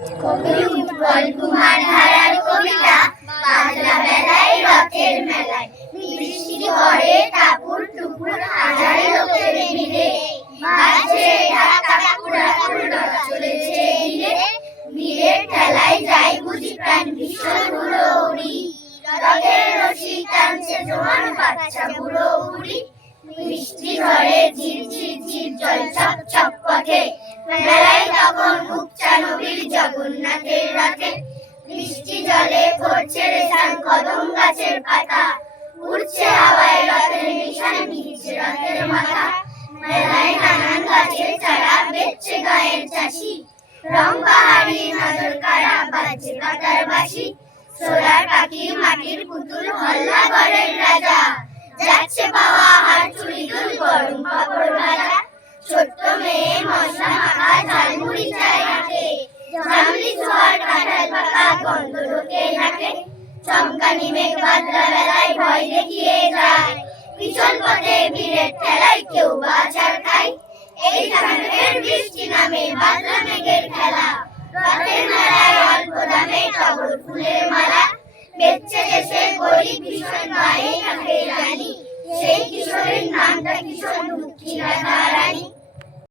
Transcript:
কবি উৎপল কুমার ধারার কবিতা বাদলা বেলায় রথের মেলায় বৃষ্টি পড়ে টাপুর টুপুর হাজার লোকের ভিড়ে বাজে ঢাকা পুরাপুর রথ চলেছে ধীরে ভিড়ের ঠেলায় যায় বুঝি প্রাণ ভীষণ হুড়োহুড়ি রথের রশি টানছে জোয়ান বাচ্চা বুড়ো বুড়ি বৃষ্টি ঝড়ে ঝির ঝির ঝির জল ছপ ছপ পথে মেলায় তখন উপচা নবীর জগন্নাথের রথে বৃষ্টি জলে পড়ছে রেশান কদম গাছের পাতা উড়ছে হাওয়ায় রথের নিশান ভিজছে রথের মাথা মেলায় নানান গাছের চারা বেচছে গায়ের চাষি রং বাহারি নজর কারা বাজছে কাতার বাঁশি সোলার পাখি মাটির পুতুল হল্লা ঘরের রাজা যাচ্ছে পাওয়া হার চুড়ি দুল গরম পাপড় ভাজা ছোট্ট মেয়ে মশলা মাখা ঝালমুড়ি চায় হাতে জামলি ছোঁয়ার কাঁঠাল পাকা গন্ধ ঢোকে নাকে চমকানি মেঘ বাদলা বেলায় ভয় দেখিয়ে যায় পিছন পথে ভিড়ের ঠেলায় কেউ বা আছাড় খায় এই ধানের বৃষ্টি নামে বাদলা